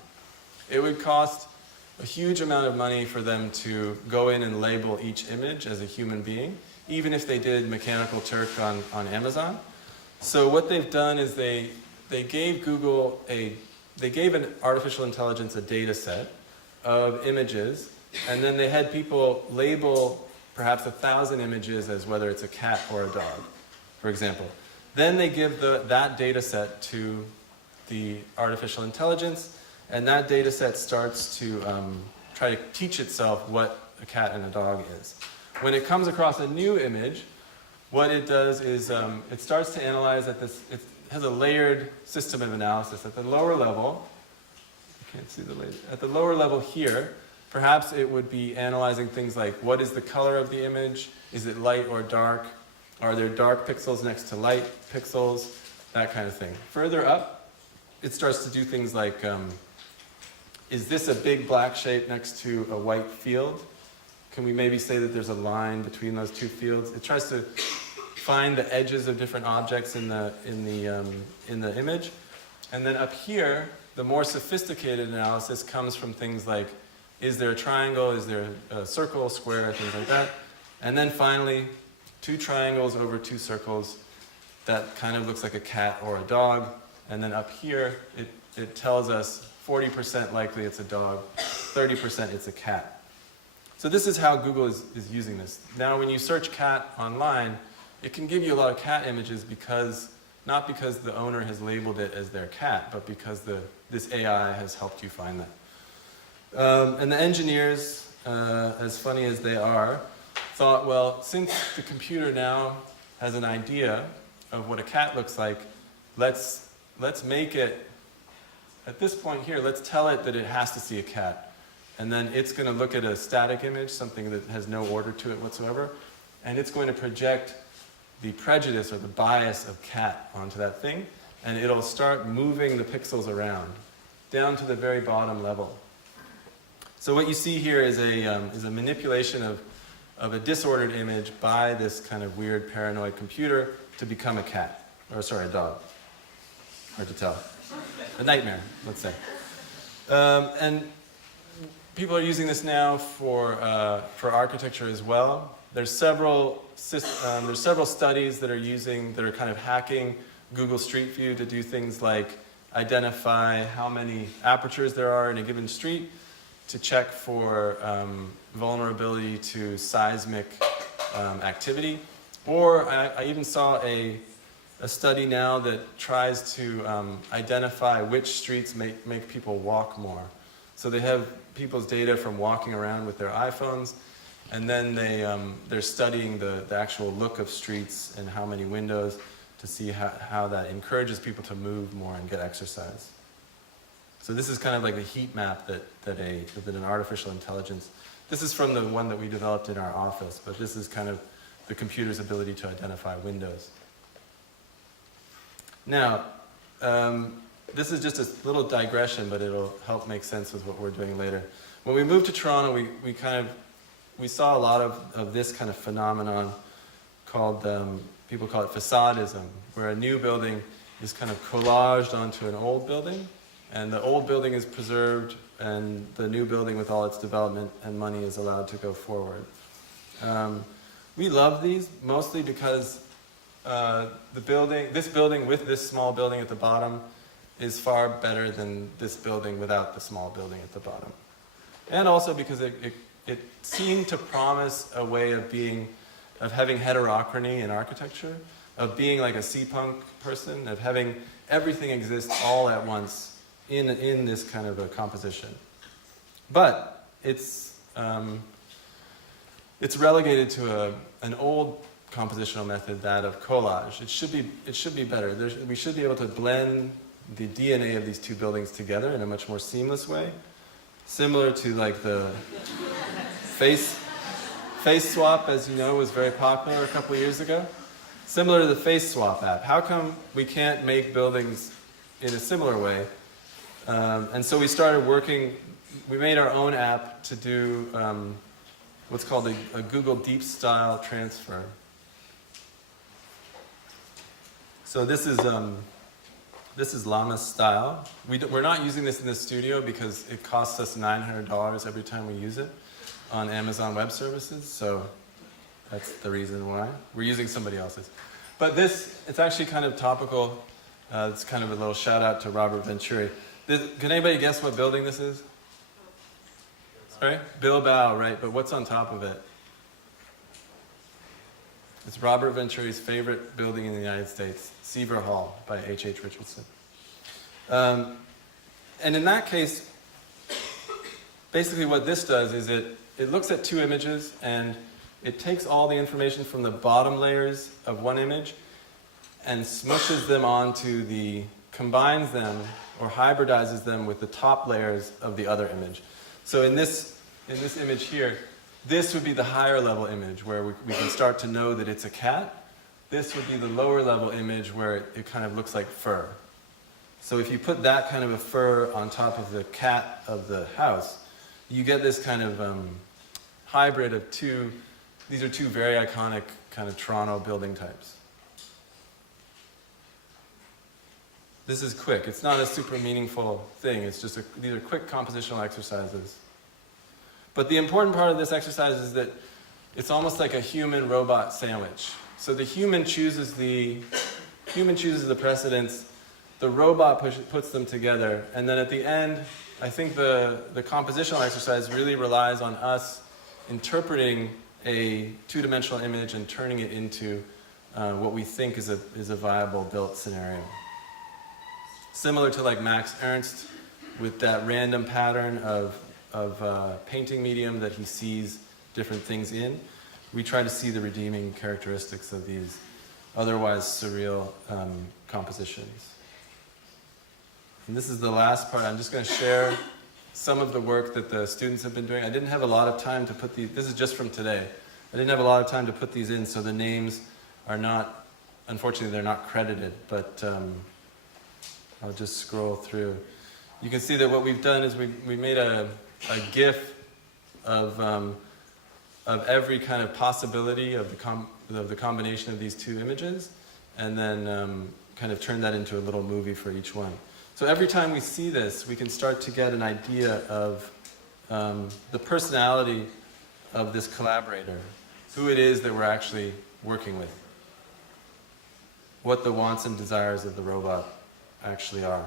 It would cost a huge amount of money for them to go in and label each image as a human being, even if they did Mechanical Turk on Amazon. So what they've done is they gave Google they gave an artificial intelligence a data set of images, and then they had people label perhaps 1,000 images as whether it's a cat or a dog, for example. Then they give that data set to the artificial intelligence, and that data set starts to try to teach itself what a cat and a dog is. When it comes across a new image, what it does is it starts to analyze it has a layered system of analysis. At the lower level, you can't see the layer, at the lower level here, perhaps it would be analyzing things like, what is the color of the image? Is it light or dark? Are there dark pixels next to light pixels? That kind of thing. Further up, it starts to do things like, is this a big black shape next to a white field? Can we maybe say that there's a line between those two fields? It tries to find the edges of different objects in the image. And then up here, the more sophisticated analysis comes from things like, is there a triangle, is there a circle, square, things like that. And then finally, 2 triangles over 2 circles, that kind of looks like a cat or a dog. And then up here, it tells us 40% likely it's a dog, 30% it's a cat. So this is how Google is using this. Now when you search cat online, it can give you a lot of cat images because not because the owner has labeled it as their cat, but because this AI has helped you find that. And the engineers, as funny as they are, thought, well, since the computer now has an idea of what a cat looks like, let's make it, at this point here, let's tell it that it has to see a cat. And then it's going to look at a static image, something that has no order to it whatsoever, and it's going to project the prejudice or the bias of cat onto that thing, and it'll start moving the pixels around, down to the very bottom level. So what you see here is a manipulation of a disordered image by this kind of weird paranoid computer to become a cat, or sorry, a dog. Hard to tell. A nightmare, let's say. And people are using this now for architecture as well. There's several studies that are kind of hacking Google Street View to do things like identify how many apertures there are in a given street, to check for vulnerability to seismic activity. Or I even saw a study now that tries to identify which streets make people walk more. So they have people's data from walking around with their iPhones, and then they're studying the actual look of streets and how many windows to see how that encourages people to move more and get exercise. So this is kind of like a heat map that an artificial intelligence, this is from the one that we developed in our office, but this is kind of the computer's ability to identify windows. Now, this is just a little digression, but it'll help make sense with what we're doing later. When we moved to Toronto, we saw a lot of this kind of phenomenon called, people call it facadism, where a new building is kind of collaged onto an old building, and the old building is preserved, and the new building with all its development and money is allowed to go forward. We love these mostly because this building with this small building at the bottom is far better than this building without the small building at the bottom. And also because it seemed to promise a way of having heterochrony in architecture, of being like a Seapunk person, of having everything exist all at once in this kind of a composition. But it's relegated to an old compositional method, that of collage. It should be better. We should be able to blend the DNA of these two buildings together in a much more seamless way, similar to like the face swap, as you know, was very popular a couple of years ago. Similar to the face swap app. How come we can't make buildings in a similar way? And so we started working, we made our own app to do what's called a Google Deep Style transfer. So this is LAMAS style. We're not using this in the studio because it costs us $900 every time we use it on Amazon Web Services, so that's the reason why. We're using somebody else's. But it's actually kind of topical. It's kind of a little shout out to Robert Venturi. Can anybody guess what building this is? Sorry? Bilbao, right, but what's on top of it? It's Robert Venturi's favorite building in the United States, Seaver Hall by H.H. Richardson. And in that case, basically what this does is it looks at two images and it takes all the information from the bottom layers of one image and smushes them onto combines them or hybridizes them with the top layers of the other image. So in this image here, this would be the higher level image where we can start to know that it's a cat. This would be the lower level image where it kind of looks like fur. So if you put that kind of a fur on top of the cat of the house, you get this kind of hybrid of these are two very iconic kind of Toronto building types. This is quick. It's not a super meaningful thing. It's just these are quick compositional exercises. But the important part of this exercise is that it's almost like a human-robot sandwich. So the human chooses the precedents, the robot puts them together, and then at the end, I think the compositional exercise really relies on us interpreting a two-dimensional image and turning it into what we think is a viable built scenario. Similar to like Max Ernst, with that random pattern of painting medium that he sees different things in, we try to see the redeeming characteristics of these otherwise surreal compositions. And this is the last part. I'm just going to share some of the work that the students have been doing. I didn't have a lot of time to put these, this is just from today. I didn't have a lot of time to put these in, so the names are not, unfortunately they're not credited, but I'll just scroll through. You can see that what we've done is we made a GIF of every kind of possibility of the combination of these two images, and then kind of turn that into a little movie for each one. So every time we see this, we can start to get an idea of the personality of this collaborator, who it is that we're actually working with, what the wants and desires of the robot actually are.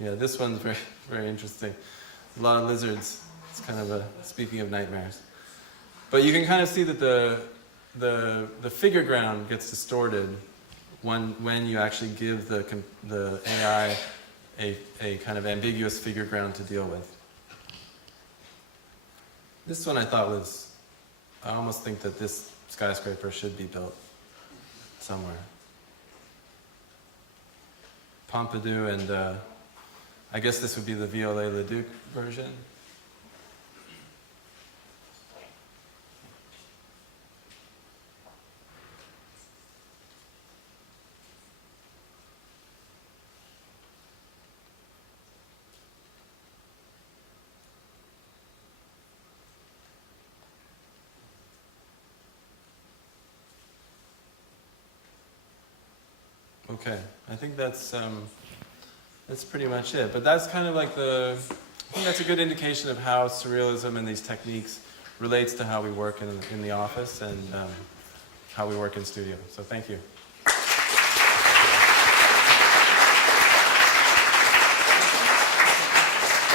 Yeah, this one's very, very interesting. A lot of lizards. It's kind of speaking of nightmares. But you can kind of see that the figure ground gets distorted when you actually give the AI a kind of ambiguous figure ground to deal with. This one I thought was, I almost think that this skyscraper should be built somewhere. Pompidou and I guess this would be the Viollet-le-Duc version. Okay, I think that's pretty much it. But that's kind of like I think that's a good indication of how surrealism and these techniques relates to how we work in the office and how we work in studio. So thank you.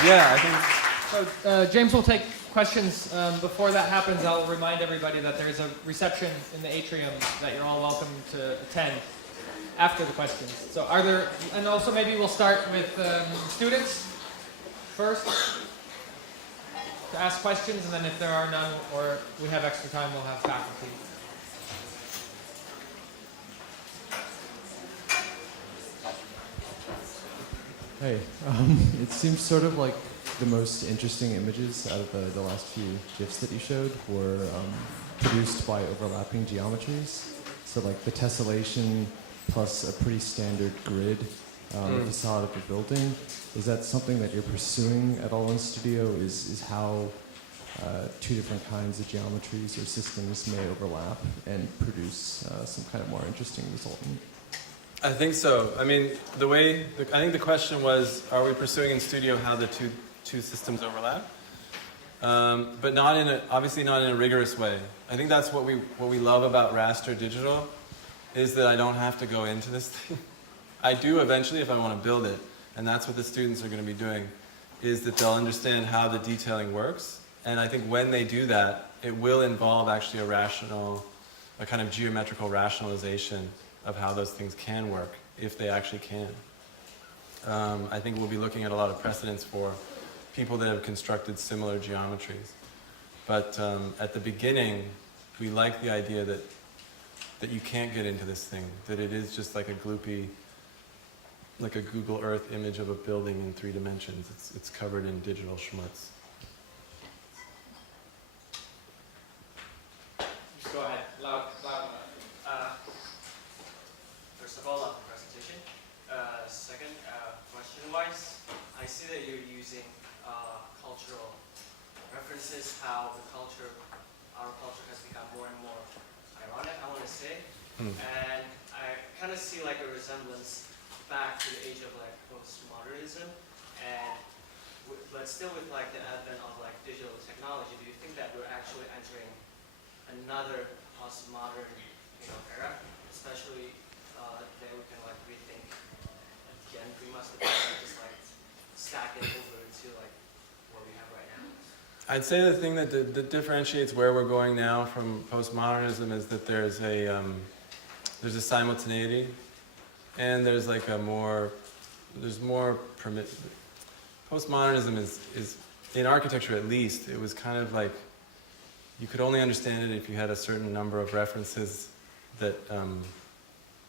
Yeah, I think. So James will take questions. Before that happens, I'll remind everybody that there is a reception in the atrium that you're all welcome to attend after the questions. So are there, and also maybe we'll start with students first to ask questions, and then if there are none or we have extra time, we'll have faculty. Hey, it seems sort of like the most interesting images out of the last few GIFs that you showed were produced by overlapping geometries. So like the tessellation plus a pretty standard grid facade of a building. Is that something that you're pursuing at all in studio? Is how two different kinds of geometries or systems may overlap and produce some kind of more interesting resultant? I think so. I mean, I think the question was, are we pursuing in studio how the two systems overlap? But obviously not in a rigorous way. I think that's what we love about raster digital, is that I don't have to go into this thing. I do eventually if I want to build it, and that's what the students are going to be doing, is that they'll understand how the detailing works, and I think when they do that, it will involve actually a kind of geometrical rationalization of how those things can work, if they actually can. I think we'll be looking at a lot of precedents for people that have constructed similar geometries. But at the beginning, we like the idea that you can't get into this thing, that it is just like a gloopy, like a Google Earth image of a building in 3 dimensions. It's covered in digital schmutz. Just go ahead, loud. First of all, love the presentation. Second, question-wise, I see that you're using cultural references, how our culture has become more and more ironic, I want to say. And I kind of see like a resemblance back to the age of like postmodernism, but still with like the advent of like digital technology. Do you think that we're actually entering another postmodern, era, especially that we can like rethink much the best to just like stack it over to like what we have right now? I'd say the thing that differentiates where we're going now from postmodernism is that there's a simultaneity, and there's like more permit. Postmodernism is in architecture, at least, it was kind of like you could only understand it if you had a certain number of references that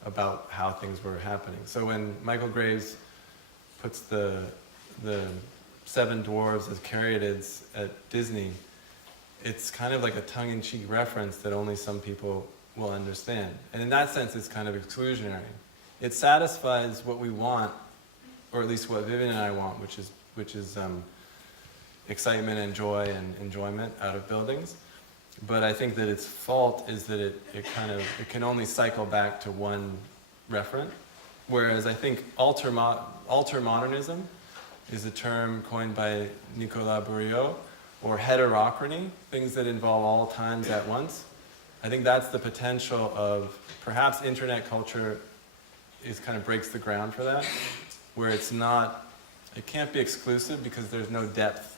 about how things were happening. So when Michael Graves puts the seven dwarves as caryatids at Disney, it's kind of like a tongue-in-cheek reference that only some people will understand. And in that sense, it's kind of exclusionary. It satisfies what we want, or at least what Vivian and I want, which is excitement and joy and enjoyment out of buildings. But I think that its fault is that it can only cycle back to one referent. Whereas I think altermodernism is a term coined by Nicolas Bourriot, or heterochrony, things that involve all times at once. I think that's the potential of perhaps internet culture kind of breaks the ground for that, where it can't be exclusive because there's no depth.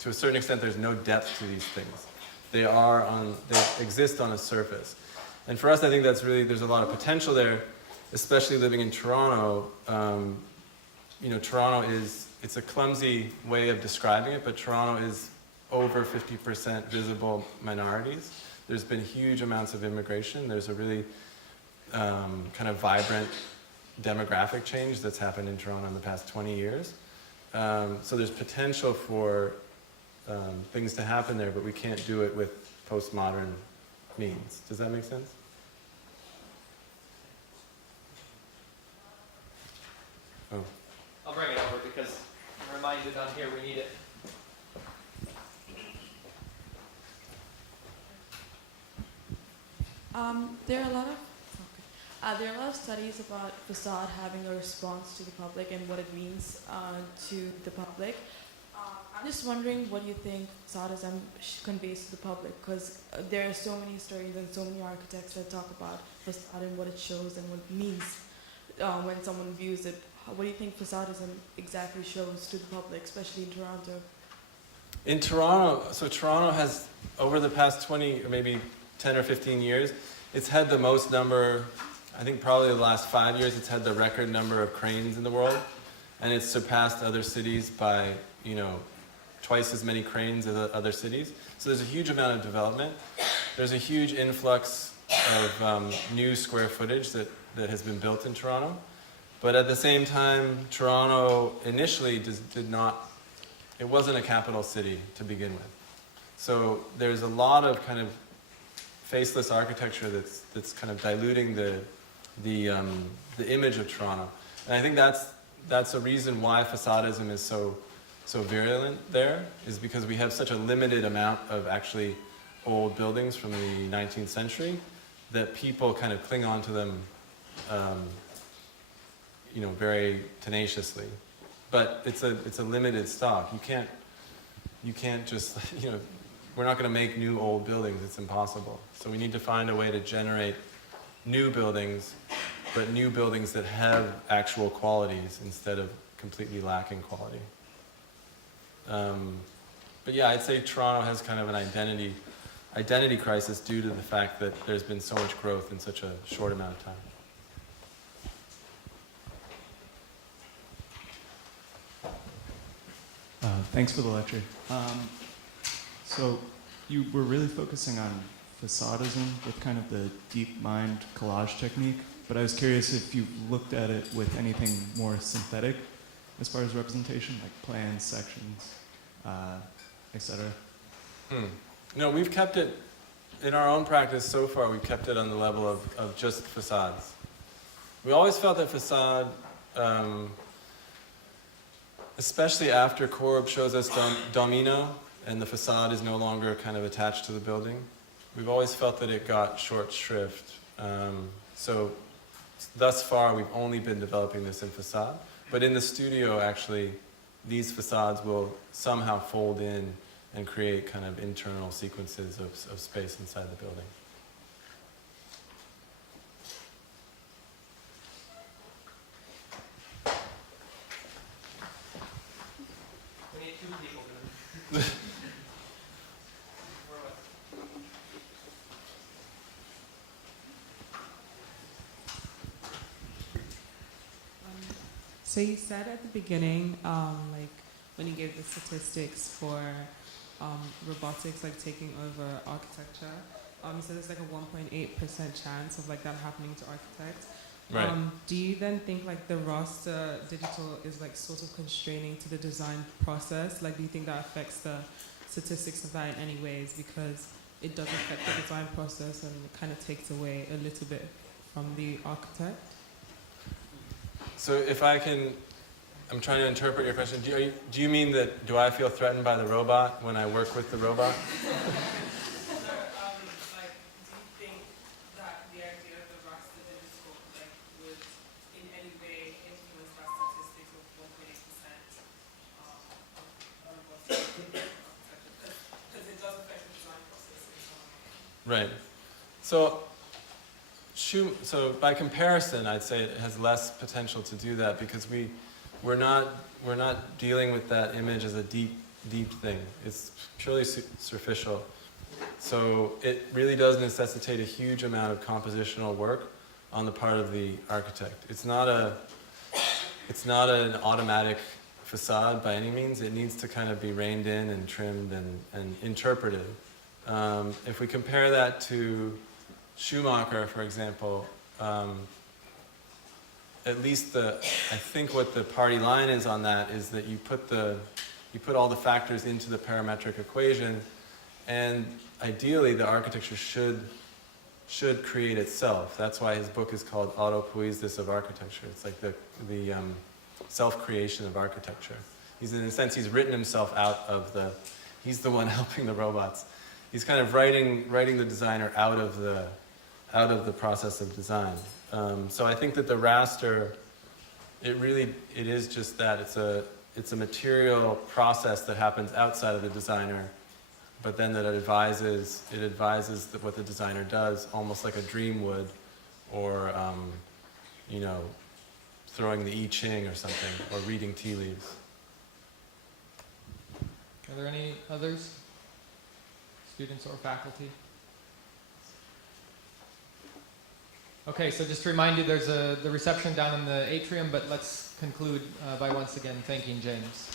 To a certain extent, there's no depth to these things. They exist on a surface. And for us, I think there's a lot of potential there, especially living in Toronto. Toronto it's a clumsy way of describing it, but Toronto is over 50% visible minorities. There's been huge amounts of immigration. There's a really kind of vibrant demographic change that's happened in Toronto in the past 20 years. So there's potential for things to happen there, but we can't do it with postmodern means. Does that make sense? Oh. I'll bring it over because I'm reminded on here we need it. There are a lot of studies about facade having a response to the public and what it means to the public. I'm just wondering what you think facadism conveys to the public, because there are so many stories and so many architects that talk about facade and what it shows and what it means when someone views it. What do you think facadism exactly shows to the public, especially in Toronto? In Toronto, so Toronto has, over the past 20 or maybe 10 or 15 years, it's had the most number, I think probably the last 5 years, it's had the record number of cranes in the world. And it's surpassed other cities by, twice as many cranes as other cities. So there's a huge amount of development. There's a huge influx of new square footage that has been built in Toronto. But at the same time, Toronto initially it wasn't a capital city to begin with. So there's a lot of kind of faceless architecture that's kind of diluting the image of Toronto. And I think that's a reason why facadism is so virulent there, is because we have such a limited amount of actually old buildings from the 19th century that people kind of cling on to them very tenaciously. But it's a limited stock. You can't just, we're not going to make new old buildings. It's impossible. So we need to find a way to generate new buildings, but new buildings that have actual qualities instead of completely lacking quality. But yeah, I'd say Toronto has kind of an identity crisis due to the fact that there's been so much growth in such a short amount of time. Thanks for the lecture. So you were really focusing on facadism with kind of the deep mind collage technique, but I was curious if you looked at it with anything more synthetic as far as representation, like plans, sections, etc. No, we've kept it, in our own practice so far, we've kept it on the level of just facades. We always felt that facade, especially after Korb shows us Domino, and the facade is no longer kind of attached to the building, we've always felt that it got short shrift. So thus far, we've only been developing this in facade. But in the studio, actually, these facades will somehow fold in and create kind of internal sequences of space inside the building. So you said at the beginning, like when you gave the statistics for robotics, like taking over architecture, you said there's like a 1.8% chance of like that happening to architects. Right. Do you then think like the raster digital is like sort of constraining to the design process? Like, do you think that affects the statistics of that in any ways, because it does affect the design process and it kind of takes away a little bit from the architect? So if I can, I'm trying to interpret your question. Do you mean that, do I feel threatened by the robot when I work with the robot? Like, do you think that the idea of the raster digital like would in any way influence that statistics of 1.8% of robotics? Because it does affect the design process in some way. Right. So by comparison, I'd say it has less potential to do that because we're not dealing with that image as a deep thing. It's purely superficial. So it really does necessitate a huge amount of compositional work on the part of the architect. It's not an automatic facade by any means. It needs to kind of be reined in and trimmed and interpreted. If we compare that to Schumacher, for example, at least I think what the party line is on that is that you put all the factors into the parametric equation, and ideally the architecture should create itself. That's why his book is called Autopoiesis of Architecture. It's like the self-creation of architecture. In a sense, he's written himself out of he's the one helping the robots. He's kind of writing the designer out of the process of design. So I think that the raster, it is just that. It's a material process that happens outside of the designer, but then that it advises what the designer does, almost like a dream would, or throwing the I Ching or something, or reading tea leaves. Are there any others? Students or faculty? Okay, so just to remind you, there's the reception down in the atrium, but let's conclude by once again thanking James.